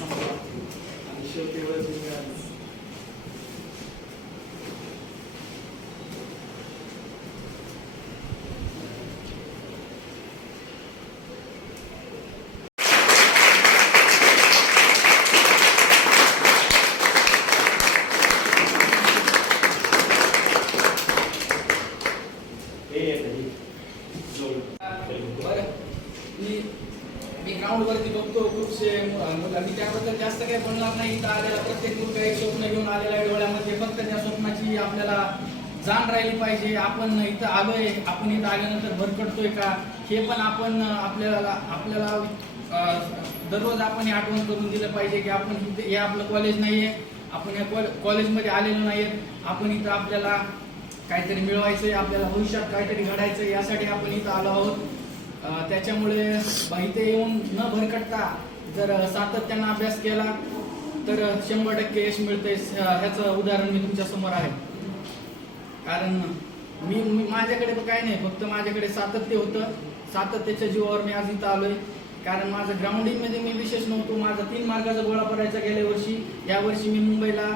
Hani şey yapıyorlar bilmiyorum. बघतो खूपशे त्याबद्दल जास्त काही बोलणार नाही. इथं आलेला प्रत्येक मुलगा एक स्वप्न घेऊन आलेला आहे डोळ्यामध्ये. फक्त त्या स्वप्नाची आपल्याला जाण राहिली पाहिजे. आपण इथं आलोय. आपण इथं आल्यानंतर भरकटतोय का? हे पण आपण आपल्याला आपल्याला दररोज आपण हे आठवण करून दिलं पाहिजे की आपण इथे- हे आपलं कॉलेज नाहीये. आपण या कॉल- कॉलेजमध्ये आलेलो नाहीयेत आपण इथं आपल्याला काहीतरी मिळवायचंय. आपल्याला भविष्यात काहीतरी घडायचं यासाठी आपण इथं आलो आहोत. त्याच्यामुळे इथे येऊन न भरकटता जर सातत्यानं अभ्यास केला तर शंभर टक्के यश मिळते ह्याचं उदाहरण मी तुमच्यासमोर आहे. कारण मी माझ्याकडे तर काय नाही फक्त माझ्याकडे सातत्य होतं. सातत्याच्या जीवावर मी आज इथं आलोय. कारण माझं ग्राउंडिंगमध्ये मी विशेष नव्हतो. माझा तीन मार्गाचा गोळा पडायचा गेल्या वर्षी. या वर्षी मी मुंबईला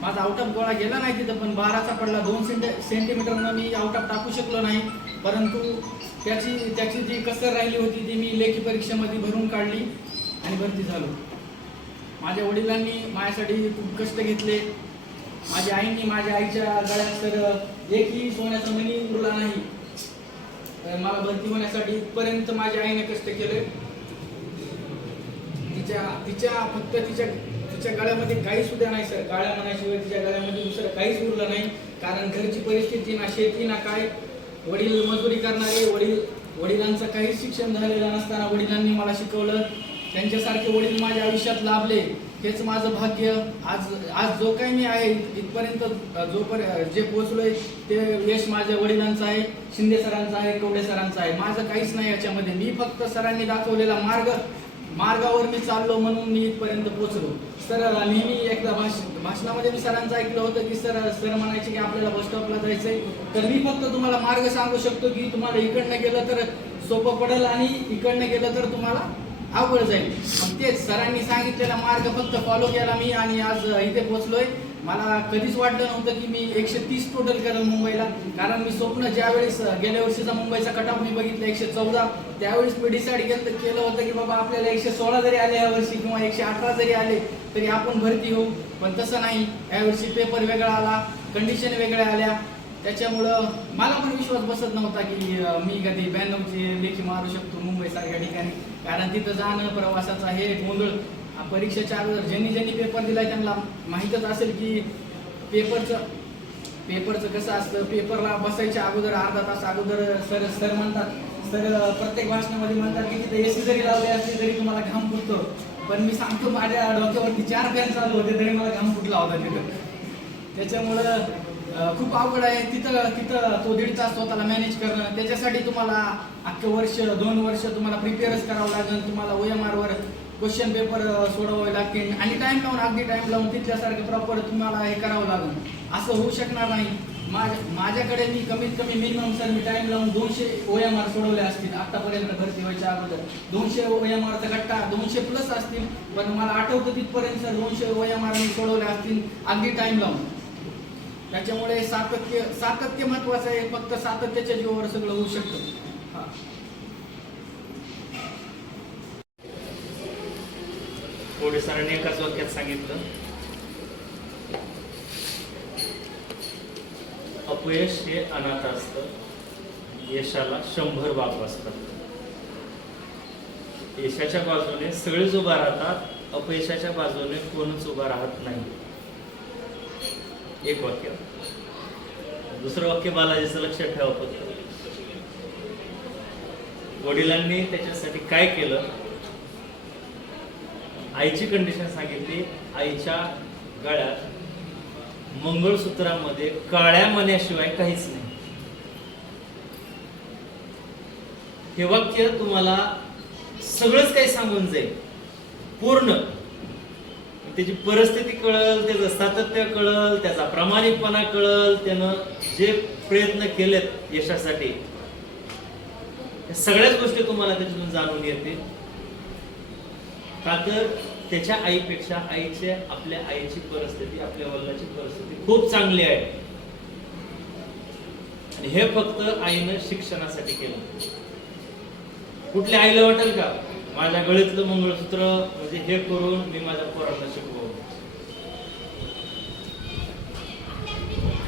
माझा आउट ऑफ गोळा गेला नाही तिथं पण बाराचा पडला. दोन सेंटी सेंटीमीटरनं मी आउट ऑफ टाकू शकलो नाही. परंतु त्याची त्याची जी कसर राहिली होती ती मी लेखी परीक्षेमध्ये भरून काढली. आणि भरती झालो. माझ्या वडिलांनी माझ्यासाठी खूप कष्ट घेतले. माझ्या आईने माझ्या आईच्या गळ्यात तर एकही सोन्याचा मणी उरला नाही. तर मला भरती होण्यासाठी इथपर्यंत माझ्या आईने कष्ट केले. तिच्या तिच्या फक्त तिच्या तिच्या गळ्यामध्ये काही सुद्धा नाही सर. गाळ्या म्हणाशिवाय तिच्या गळ्यामध्ये दुसरं काहीच उरलं नाही. कारण घरची परिस्थिती ना शेती ना काय. वडील मजुरी करणारे वडील वडिलांचं काहीच शिक्षण झालेलं नसताना वडिलांनी मला शिकवलं. त्यांच्यासारखे वडील माझ्या आयुष्यात लाभले. हेच माझं भाग्य. आज आज जो काही मी आहे इथपर्यंत जोपर्यंत जे पोहोचलोय ते यश माझ्या वडिलांचं आहे शिंदे सरांचं आहे कवडे सरांचं आहे. माझं काहीच नाही याच्यामध्ये. मी फक्त सरांनी दाखवलेला मार्ग मार्गावर मी चाललो म्हणून मी इथपर्यंत पोहोचलो. सर नेहमी एकदा भाष भाषणामध्ये मी सरांचं ऐकलं होतं की सर सर म्हणायचे की आपल्याला बस स्टॉपला जायचंय. तर मी फक्त तुम्हाला मार्ग सांगू शकतो की तुम्हाला इकडनं गेलं तर सोपं पडेल आणि इकडनं गेलं तर तुम्हाला अवघड जाईल. मग तेच सरांनी सांगितलेला मार्ग फक्त फॉलो केला मी आणि आज इथे पोहोचलोय. मला कधीच वाटलं नव्हतं की मी एकशे तीस टोटल करेल मुंबईला. कारण मी स्वप्न ज्यावेळेस गेल्या वर्षीचा मुंबईचा कटाप मी बघितला एकशे चौदा. त्यावेळेस मी डिसाईड केलं केलं होतं की बाबा आपल्याला एकशे सोळा जरी आले यावर्षी किंवा एकशे अठरा जरी आले तरी आपण भरती होऊ. पण तसं नाही. यावर्षी पेपर वेगळा आला कंडिशन वेगळ्या आल्या. त्याच्यामुळं मला पण विश्वास बसत नव्हता की मी कधी ब्याण्णवची लेखी मारू शकतो मुंबईसारख्या ठिकाणी. कारण तिथं जाणं प्रवासाचा हे गोंधळ. परीक्षेच्या अगोदर ज्यांनी ज्यांनी पेपर दिलाय त्यांना माहीतच असेल की पेपरचं पेपरचं कसं असतं? पेपरला बसायच्या अगोदर अर्धा तास अगोदर सर सर म्हणतात. सर प्रत्येक भाषणामध्ये म्हणतात की तिथे एसी जरी लावले असली तरी तुम्हाला घाम फुटतो. पण मी सांगतो माझ्या डोक्यावरती चार फॅन चालू होते तरी मला घाम फुटला होता तिथं. त्याच्यामुळं खूप अवघड आहे. तिथं तिथं तो दीड तास स्वतःला मॅनेज करणं. त्याच्यासाठी तुम्हाला अख्खं वर्ष दोन वर्ष तुम्हाला प्रिपेअरच करावं लागेल. तुम्हाला ओ एम वर क्वेश्चन पेपर सोडवावे लागतील. आणि टाइम लावून अगदी टाइम लावून तिथल्यासारखं प्रॉपर तुम्हाला हे करावं लागेल. असं होऊ शकणार नाही. माझ्या माझ्याकडे मी कमीत कमी मिनिमम सर मी टाइम लावून दोनशे ओ एम आर सोडवले असतील. आतापर्यंत भरती व्हायच्या अगोदर. दोनशे ओ एम आरचा गट्टा दोनशे प्लस असतील. पण मला आठवतं तिथपर्यंत सर दोनशे ओ एम आर मी सोडवले असतील. अगदी टाइम लावून. त्याच्यामुळे सातत्य सातत्य महत्वाचं आहे. फक्त सातत्याच्या जीवावर सगळं होऊ शकतं. हा. कोडे सरांनी एकाच वाक्यात सांगितलं. अपयश हे अनाथ असतं. यशाला शंभर बाब असतात यशाच्या बाजूने सगळेच उभा राहतात. अपयशाच्या बाजूने कोणच उभा राहत नाही. एक वाक्य. दुसरं वाक्य बालाजीचं लक्षात ठेवा फक्त वडिलांनी त्याच्यासाठी काय केलं? आईची कंडिशन सांगितली आईच्या गळ्यात मंगळसूत्रामध्ये काळ्या मण्याशिवाय काहीच नाही. हे वाक्य तुम्हाला सगळंच काही सांगून जाईल. पूर्ण. त्याची परिस्थिती कळल त्याचं सातत्य कळल त्याचा प्रामाणिकपणा कळल त्यानं जे प्रयत्न केलेत यशासाठी सगळ्याच गोष्टी तुम्हाला त्याच्यातून जाणून येतील. का तर त्याच्या आईपेक्षा आईच्या आपल्या आईची परिस्थिती आपल्या वडिलाची परिस्थिती खूप चांगली आहे. आणि हे फक्त आईनं शिक्षणासाठी केलं. कुठल्या आईला वाटेल का? माझ्या गळीतलं मंगळसूत्र म्हणजे हे करून मी माझ्या पोरांना शिकवलं.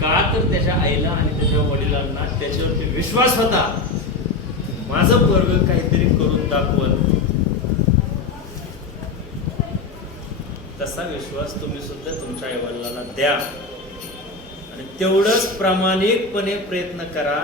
का तर त्याच्या आईला आणि त्याच्या वडिलांना त्याच्यावरती विश्वास होता. माझं वर्ग काहीतरी करून दाखवत तसा विश्वास तुम्ही सुद्धा तुमच्या आईवडिलांना द्या. आणि तेवढंच प्रामाणिकपणे प्रयत्न करा.